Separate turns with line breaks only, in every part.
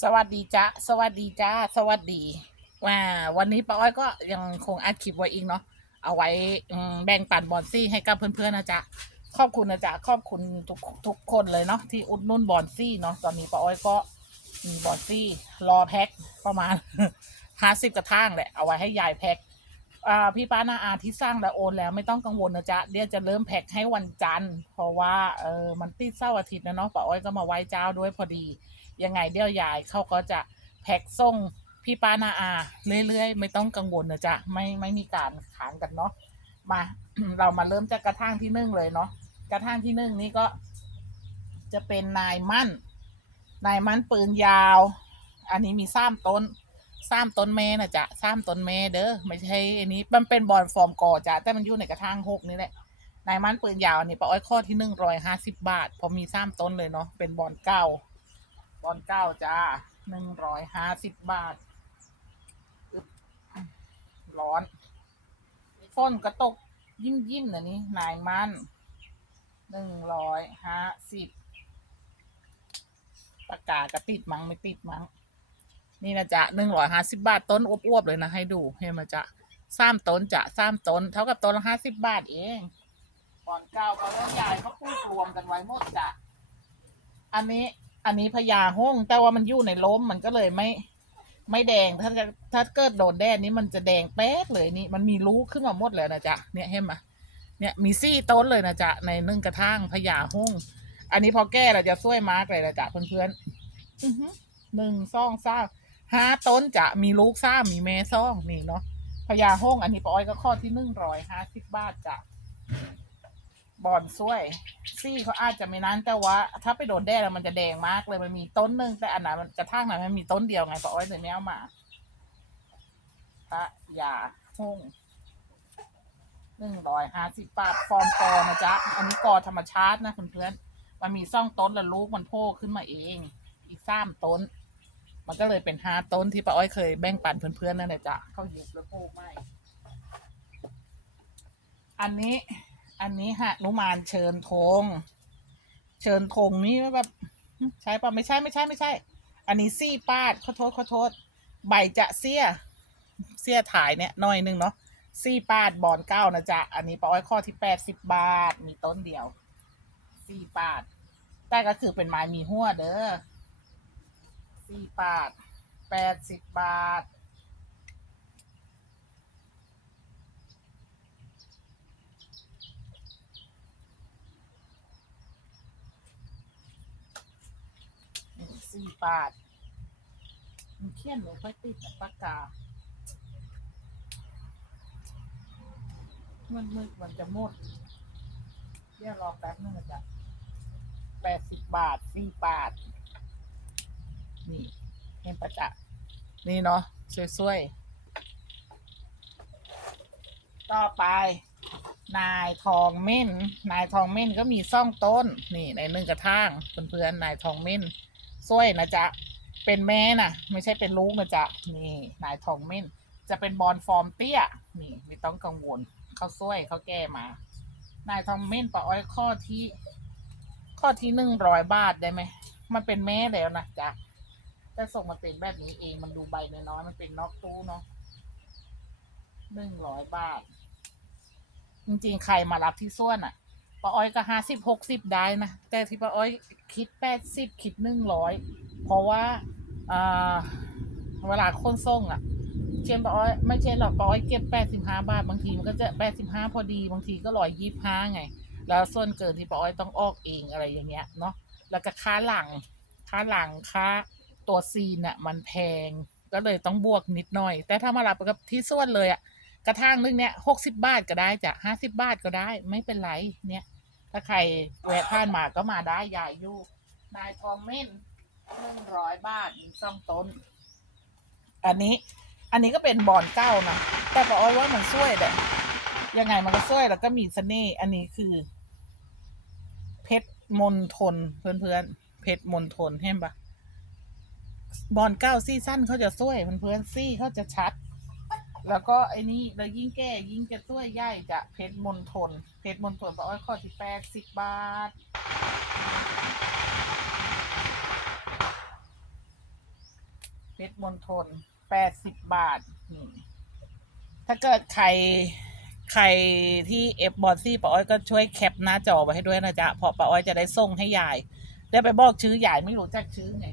สวัสดีจ้าสวัสดีจ้าสวัสดีว่าวันนี้ป้าอ้อยก็ยังคงอัดคลิปไว้อีกเนาะเอาไว้แบ่งปันบอนซี่ให้กับเพื่อนๆนะจ๊ะขอบคุณนะจ๊ะขอบคุณทุกทุกคนเลยเนาะที่อุดหนุ่นบอนซี่เนาะตอนนี้ป้าอ้อยก็มีบอนซี่รอแพ็คประมาณห้าสิบกระทั่งแหละเอาไว้ให้ยายแพ็ค อ่าพี่ป้านาอาที่สร้างและโอนแล้วไม่ต้องกังวลนะจ๊ะเดี๋ยวจะเริ่มแพ็คให้วันจันทร์ เพราะว่าเออมันติดเสาร์อาทิตย์นะเนาะป้าอ้อยก็มาไหว้เจ้าด้วยพอดี ยังไงเดี๋ยวยายเขาก็จะแพ็คส่งพี่ป้านาอาเรื่อยๆ ไม่ต้องกังวลนะจ๊ะไม่ไม่มีการขานกันเนาะมา เรามาเริ่มจากกระทั่งที่หนึ่งเลยเนาะกระทั่งที่หนึ่งนี้ก็ จะเป็นนายมั่น นายมั่นปืนยาว อันนี้มีซ้ำต้น ซ้ำต้นเมนะจ๊ะซ้ำต้นเมเด้อไม่ใช่อันนี้มันเป็นบอลฟอร์มก่อจ้ะแต่มันอยู่ในกระทั่งหกนี่แหละนายมันปืนยาวอันนี้ป้าอ้อยข้อที่หนึ่งร้อยห้าสิบบาทเพอมีซ้ำต้นเลยเนาะเป็นบอลเก้าบอลเก้าจ้าหนึ่งร้อยห้าสิบบาทร้อนฝนกระตกยิ่มยิ่มนะนี่นายมันหนึ่งร้อยห้าสิบปากกาศกระติดมั้งไม่ติดมั้ง นี่นะจ๊ะหนึ่งร้อยห้าสิบาทต้นอ้วบๆเลยนะให้ดูเห็นไหมจ๊ะสามต้นจะสามต้น เท่ากับต้นละห้าสิบบาทเองบอลเก้าก็เรื่องใหญ่เขาปลูกรวมกันไว้หมดจ้ะอันนี้อันนี้พญาห้องแต่ว่ามันอยู่ในล้มมันก็เลยไม่ ไม่แดงถ้าถ้าเกิดโดนแดดนี้มันจะแดงแป๊ดเลยนี่มันมีรูขึ้นมาหมดเลยนะจ๊ะเนี่ยเห็นไหมเนี่ยมีซี่ต้นเลยนะจ๊ะในนึ่งกระทั่งพญาห้องอันนี้พอแก้เราจะช่วยมาร์กเลยนะจ๊ะเพื่อนๆอื้อหือหนึ่งซองซ่า ห้าต้นจะมีลูกซ่ามีแม่ซ่องนี่เนาะพญาห้องอันนี้ปอ้อยก็ข้อที่หนึ่งร้อยห้าสิบบาทจ้ะบอนซวย ซี่เขาอาจจะไม่นั้นแต่ว่า ถ้าไปโดนแดดแล้วมันจะแดงมากเลยมันมีต้นหนึ่งแต่อันนั้นมันกระทั่งนั้นมันมีต้นเดียวไงปอ้อยเลยไม่เอามาพระยาห้องหนึ่งร้อยห้าสิบบาทฟอร์มกอนะจ๊ะ อันนี้กอธรรมชาตินะเพื่อนๆมันมีซ่องต้นแล้วลูกมันโผล่ขึ้นมาเอง อีกสามต้น มันก็เลยเป็นห้าต้นที่ป้าอ้อยเคยแบ่งปันเพื่อนๆนั่นแหละจ้ะเขาหยิบแล้วโผล่ไม่อันนี้ อันนี้ฮะนุมานเชิญธงเชิญธงนี่แบบใช่ปะไม่ใช่ไม่ใช่ไม่ใช่ อันนี้ซี่ปาดขอโทษขอโทษ ใบจะเสียเสียถ่ายเนี่ยน่อยนึงเนาะซี่ปาดบอนเก้านะจ๊ะ อันนี้ป้าอ้อยข้อที่แปดสิบบาท มีต้นเดียว ซี่ปาด แต่ก็คือเป็นไม้มีหัวเด้อ ซี่ปาดแปดสิบบาท สี่บาทมันเขียนไม่ค่อยติดปากกา มันมืดมันจะหมดเดี๋ยวรอแป๊บนึงนะจ๊ะแปดสิบบาทสี่บาท นี่เห็นปะจ๊ะนี่เนาะสวยๆ ต่อไป นายทองเม่น นายทองเม่นก็มีซ่องต้น นี่ในหนึ่งกระทั่งเพื่อนๆนายทองเม่นสวยนะจ๊ะ เป็นแม่น่ะไม่ใช่เป็นลูกนะจ๊ะ นี่นายทองเม่น จะเป็นบอลฟอร์มเตี้ย นี่ไม่ต้องกังวลเขาสวยเขาแก้มา นายทองเม่นปะอ้อยข้อที่ ข้อที่หนึ่งร้อยบาทได้ไหม มันเป็นแม่แล้วนะจ๊ะ แต่ส่งมาเป็นแบบนี้เองมันดูใบน้อยๆมันเป็นนอกตู้เนาะหนึ่งร้อยบาท จริงๆ ใครมารับที่ส่วนอะป้าอ้อยก็ห้าสิบหกสิบได้นะ แต่ที่ป้าอ้อยคิดแปดสิบคิดหนึ่งร้อยเพราะว่าเวลาคนส่งอะเช่นป้าอ้อยไม่ใช่หรอกป้าอ้อยเก็บแปดสิบห้าบาท บางทีมันก็จะแปดสิบห้าพอดี บางทีก็ร้อยยี่ห้าไง แล้วส่วนเกินที่ป้าอ้อยต้องออกเองอะไรอย่างเงี้ยเนาะแล้วก็ค่าหลัง ค่าหลังค่า ตัวซีนอะมันแพง ก็เลยต้องบวกนิดหน่อย แต่ถ้ามารับกับที่ส่วนเลยอะกระทั่งนึงเนี่ยหกสิบาทก็ได้จ้ะห้าสิบาทก็ได้ ไม่เป็นไรเนี่ยถ้าใครแวะผ่านมาก็มาได้ยายอยู่นายทองเม่นหนึ่งร้อยบาทซ่องต้น อันนี้ อันนี้ก็เป็นบอนเก้านะแต่ปออ้อยว่ามันช่วยแหละยังไงมันก็ช่วยแล้วก็มีเสน่ห์อันนี้คือ เพชรมนทนเพื่อนๆเพชรมนทนเห็นปะ บอลเก้าซี่สั้นเขาจะช่วยเพื่อนซี่เขาจะชัด แล้วก็ไอ้นี่แล้วยิ่งแก้ยิ่งจะช่วยย่ายจะเพชรมนทน เพชรมนทนปออ้อยข้อที่แปดสิบบาทเพชรมณฑลแปดสิบบาทนี่ถ้าเกิดใครใครที่เอฟบอลซี่ป้าอ้อยก็ช่วยแคปหน้าจอไว้ให้ด้วยนะจ๊ะเพราะป้าอ้อยจะได้ส่งให้ยาย ได้ไปบอกชื่อยายไม่รู้จักชื่อไง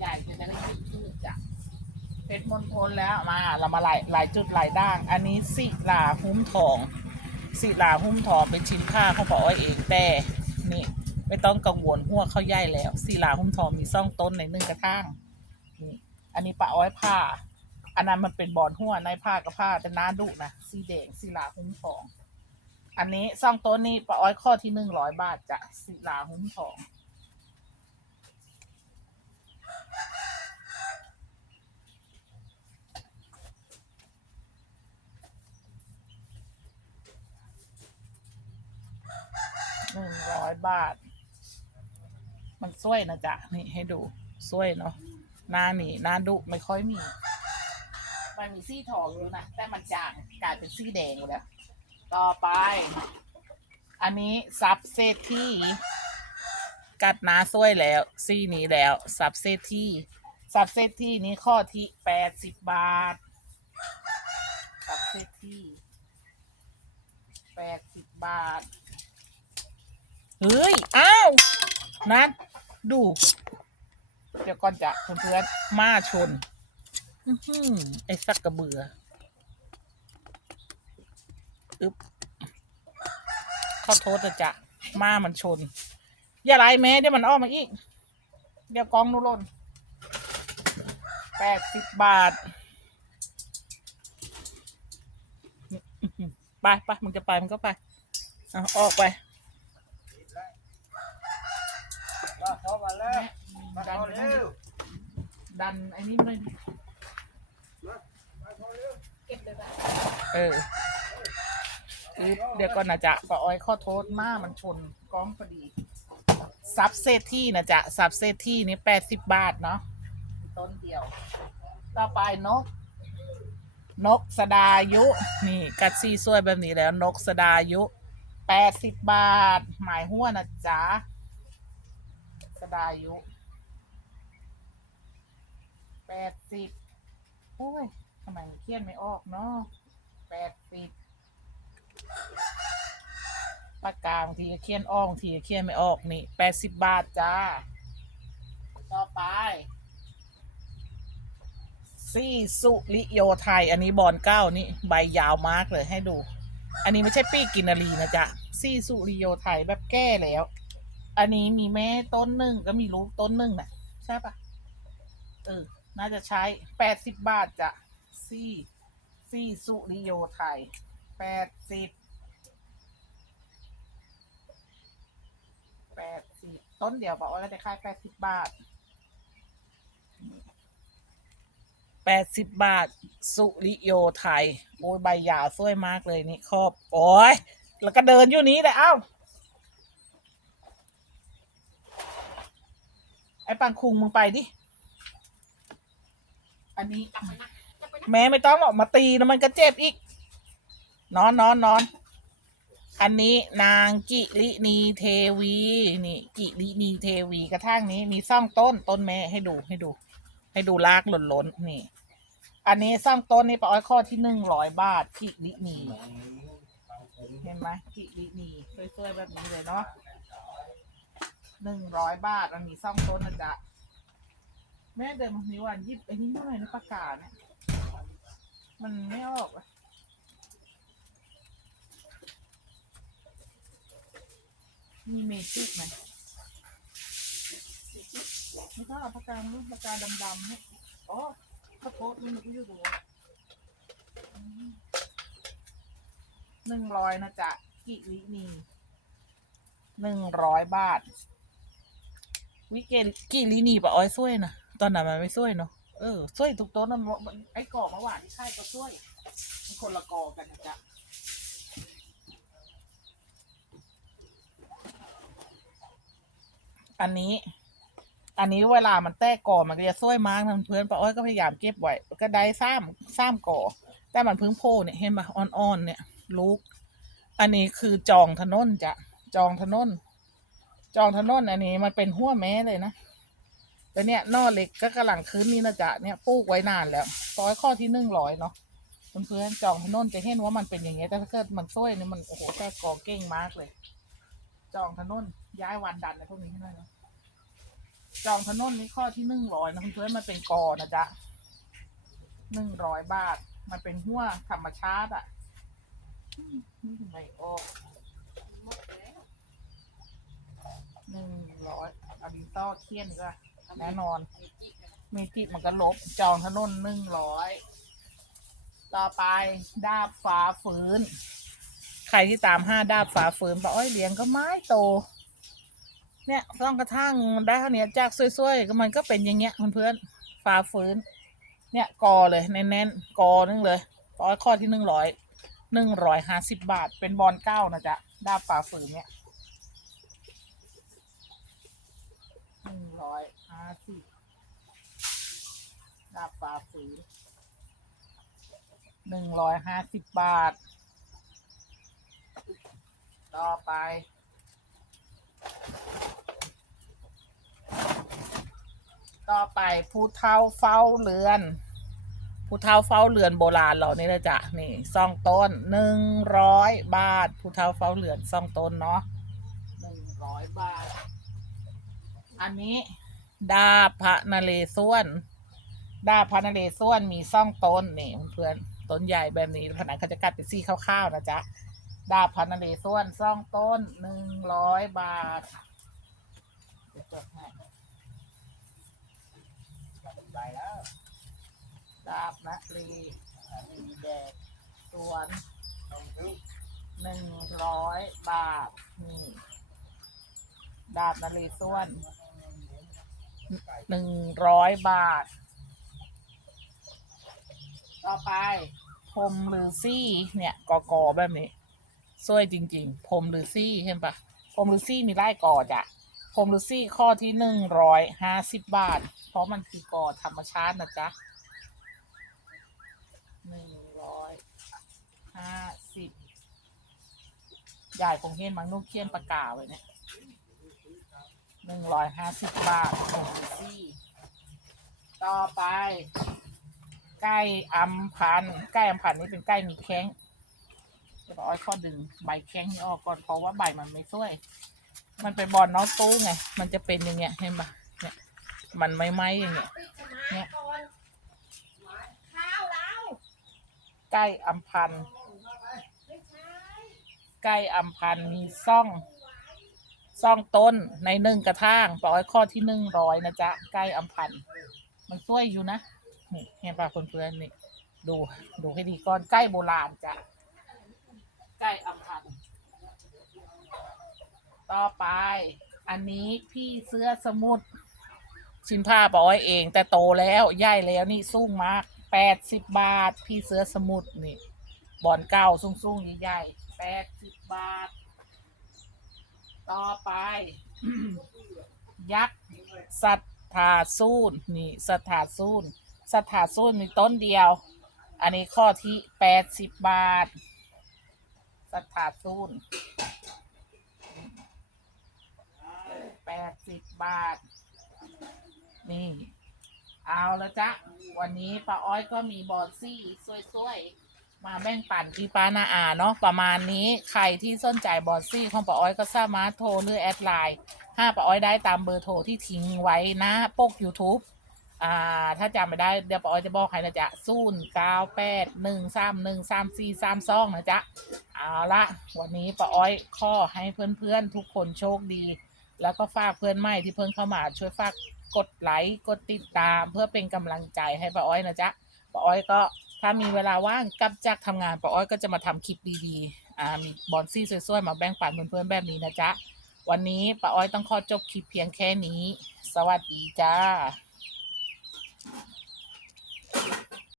อยายจะได้ยินชื่อจ้ะเพชรมณฑลแล้วมา เรามาหลายหลายจุดหลายด้าน อันนี้ศิลาหุ้มทองศิลาหุ้มทองเป็นชิ้นผ้าของป้าอ้เองแต่นี่ไม่ต้องกังวลหัวเข้าย่ายแล้วศิลาหุ้มทองมีซ่องต้นในหนึ่งกระทั่งนี่อันนี้ป้าอ้อยผ้า อันนั้นมันเป็นบอลหัวในผ้ากับผ้าแต่น้าดุนะสีแดงศิลาหุ้มทอง อันนี้ซ่องต้นนี้ป้าอ้อยข้อที่หนึ่งร้อยบาทจ้ะศิลาหุ้มทอง หนึ่งร้อยบาท มันสวยนะจ๊ะนี่ให้ดูสวยเนาะหน้านี่หน้าดุไม่ค่อยมี มันมีซี่ทองอยู่นะแต่มันจางกลายเป็นซี่แดงแล้ว ต่อไป อันนี้ซับเซตที่กัดน้าสวยแล้ว ซี่นี้แล้วซับเซตที่ซับเซตที่นี้ข้อที่แปดสิบบาทซับเซตที่แปดสิบบาท เฮ้ย อ้าว นัดดู เดี๋ยวก่อนจะเพื่อนๆมาชน อื้อหือไอ้สักกระเบืออึ๊บขอโทษนะจ๊ะมามันชน อย่าไรแม่เดี๋ยวมันออกมาอีก เดี๋ยวกองนุลนแปดสิบบาท ไปไปมึงจะไปมึงก็ไป เอาออกไป
มาเข้ามาแล้วมา
ดัน
เข้าเร็ว
ดันไอ้นี่ไม่อยดิ
มาเข้าเร็ว
เก็บเลยเอออึ๊บเดี๋ยวก่อนนะจ๊ะป้าอ้อยข้อโทษมากมันชนกล้องพอดีซับเซตที่นะจ๊ะซับเซตที่นี่แปดสิบบาทเนาะต้นเดียว ต่อไปนก นกสดายุ นี่ กัดซีสวยแบบนี้แล้ว นกสดายุแปดสิบบาท หมายหัวนะจ๊ะส ดายุแปดสิบโอ้ยทำไมมันเขียนไม่ออกเนาะแปดสิบปากกาบางทีก็เขียนออกบางทีก็เขียนไม่ออกนี่แปดสิบบาทจ้า ต่อไปซี่สุริโยไทย อันนี้บอลเก้านี่ใบยาวมากเลยให้ดู อันนี้ไม่ใช่ปีกกินนารีนะจ๊ะซี่สุริโยไทยแบบแก้แล้ว อันนี้มีแม่ต้นหนึ่งก็มีลูกต้นหนึ่งนะใช่ปะเออ น่าจะใช้แปดสิบบาทจ้ะซี่ซี่สุริโยไทยแปดสิบแปดสิบต้นเดียวบอกว่าจะขายแปดสิบบาทแปดสิบบาท สุริโยไทยโอ้ยใบยาวสวยมากเลยนี่ครอบ โอ้ย แล้วก็เดินอยู่นี้เลยเอ้า ไอ้ปังคุงมึงไปดิ อันนี้ แม้ไม่ต้องออกมาตีแล้วมันก็เจ็บอีก นอนนอนนอน อันนี้นางกิรินีเทวี นี่ กิรินีเทวีกระทั่งนี้มีซ่องต้นต้นแม่ให้ดูให้ดู ให้ดูลากหล่นล้นๆนี่ อันนี้ซ่องต้นนี่ปะอ้อยข้อที่หนึ่งร้อยบาท กิรินี เห็นไหมกิรินีสวยๆแบบนี้เลยเนาะ หนึ่งร้อยบาทมันมีซ่องต้นนะจ๊ะ แม่เดินมาหนิวันยิบไอ้นี่หน่อยในประกาศเนี่ย มันไม่ออกอะมีเมจิกไหมไม่ต้องเอาปากกาลูกปากกาดำๆเนี่ยอ๋อขอโทษมันอยู่ตรงนี้หนึ่งร้อยนะจ๊ะกิรินีหนึ่งร้อยบาท วิเกนกิรินีปะอ้อยช่วยนะตอนนั้นมันไม่ช่วยเนาะเออช่วยทุกโต้นนะมันไอ้กอกเมื่อวานที่ใช่ก็ช่วยมันคนละกอกันนะจ๊ะอันนี้ อันนี้เวลามันแตกก่อมันก็จะช่วยมากนะเพื่อนปะอ้อยก็พยายามเก็บไว้ก็ได้ซ้ำซ้ำก่อ แต่มันเพิ่งโผล่เนี่ยเห็นปะอ่อนๆเนี่ยลูก อันนี้คือจองถนนจ้ะจองถนน จองถนนอันนี้มันเป็นหัวแม้เลยนะแต่เนี่ยนอเหล็กก็กำลังคืนนี่นะจ๊ะเนี่ยปลูกไว้นานแล้วร้อยข้อที่หนึ่งร้อยเนาะเพื่อนๆจองถนนจะเห็นว่ามันเป็นอย่างเงี้ยแต่ถ้าเกิดมันช่วยเนี่ยมันโอ้โหแต่กอเก่งมากเลย จองถนนย้ายวันดันอะไรพวกนี้ให้หน่อยเนาะจองถนนนี่ข้อที่หนึ่งร้อยนะเพื่อนๆมันเป็นกอนะจ๊ะหนึ่งร้อยบาท มันเป็นหัวธรรมชาติอะอืมนี่ทำไมออก หนึ่งร้อยอาบินต้อเทียนก็แน่นอน มีจิตมันก็ลบจองถนนหนึ่งร้อยต่อไปดาบฟ้าฝืน ใครที่ตามห้าดาบฟ้าฝืนปะอ้อยเลี้ยงก็ไม้โต เนี่ยต้องกระทั่งได้เท่านี้จากสวยๆก็มันก็เป็นอย่างเงี้ยเพื่อนๆฟ้าฝืน เนี่ยกอเลยแน่นๆกอนึงเลยปะอ้อยข้อที่หนึ่งร้อยหนึ่งร้อยห้าสิบบาท เป็นบอลเก้านะจ๊ะดาบฟ้าฝืนเนี่ย หนึ่งร้อยห้าสิบดาบฟ้าฝืนหนึ่งร้อยห้าสิบบาท ต่อไป ต่อไปผู้เฒ่าเฝ้าเรือน ผู้เฒ่าเฝ้าเรือนโบราณเรานี่เลยจ้ะนี่ซองต้นหนึ่งร้อยบาท ผู้เฒ่าเฝ้าเรือนซองต้นเนาะหนึ่งร้อยบาท อันนี้ดาพระนเรศวรดาพระนเรศวรมีซ่องต้นนี่เพื่อนต้นใหญ่แบบนี้ผนังเขาจะกัดเป็นซี่คร่าวๆนะจ๊ะดาบพระนเรศวรซ่องต้นหนึ่งร้อยบาทเดี๋ยวจดให้
ไปแล้ว
ดาบนะเรมีแดกสวนหนึ่งร้อยบาทนี่ดาบนเรศวร หนึ่งร้อยบาท ต่อไปพรมหรือซี่เนี่ยกอกอแบบนี้สวยจริง ๆพรมหรือซี่เห็นปะพรมหรือซี่มีไล่กอจ้ะพรมหรือซี่ข้อที่หนึ่งร้อยห้าสิบบาท เพราะมันคือกอธรรมชาตินะจ๊ะหนึ่งร้อยห้าสิบใหญ่คงเห็นมังนุกเขียนประกาศไว้เนี่ย หนึ่งร้อยห้าสิบบาทพรมหรือซี่ต่อไป ไก่อัมพันไก่อัมพันนี่เป็นไก่มีแข้งเดี๋ยวเอาอ้อยข้อดึงใบแข้งนี่ออกก่อนเพราะว่าใบมันไม่สวย มันเป็นบอลน้องตู้ไง มันจะเป็นอย่างเงี้ยเห็นปะเนี่ยมันไม่ไหมอย่างเงี้ยเนี่ย
ข้าวเรา
ไก่อัมพันไก่อัมพันมีซ่อง ซ่องต้นในหนึ่งกระถางปอ้อยข้อที่หนึ่งร้อยนะจ๊ะไก่อัมพัน มันสวยอยู่นะ นี่เห็นป่ะเพื่อนๆนี่ ดู ดูให้ดีก่อน ใกล้โบราณจ้ะ ใกล้อัมพัน ต่อไป อันนี้พี่เสื้อสมุทรสินผ้าปอยเอง แต่โตแล้วใหญ่แล้วนี่สูงมากแปดสิบบาท พี่เสื้อสมุทรนี่บอนเก่าสูงๆใหญ่ๆแปดสิบบาท ต่อไป ยักษ์สัทธาสูนนี่สัทธาสูนสัทธาสูนมีต้นเดียว อันนี้ข้อที่แปดสิบบาทสัทธาสูนแปดสิบบาท นี่ เอาแล้วจ๊ะวันนี้ป้าอ้อยก็มีบอดซี่สวยๆ มาแบ่งปันพี่ป้านาอาเนาะประมาณนี้ใครที่สนใจบอดซี่ของป้าอ้อยก็สามารถโทรหรือแอดไลน์ห้าป้าอ้อยได้ตามเบอร์โทรที่ทิ้งไว้นะปก YouTube อ่าถ้าจำไม่ได้เดี๋ยวป้าอ้อยจะบอกให้นะจ๊ะศูนย์เก้าแปดหนึ่งสามหนึ่งสามสี่สามสองนะจ๊ะเอาละวันนี้ป้าอ้อยข้อให้เพื่อนๆทุกคนโชคดี แล้วก็ฝากเพื่อนใหม่ที่เพิ่งเข้ามาช่วยฝากกดไลค์กดติดตามเพื่อเป็นกำลังใจให้ป้าอ้อยนะจ๊ะป้าอ้อยก็ ถ้ามีเวลาว่างกลับจากทำงานป้าอ้อยก็จะมาทำคลิปดีๆอ่ามีบอลซี่สวยๆมาแบ่งปันเพื่อนๆแบบนี้นะจ๊ะวันนี้ป้าอ้อยต้องขอจบคลิปเพียงแค่นี้ สวัสดีจ้า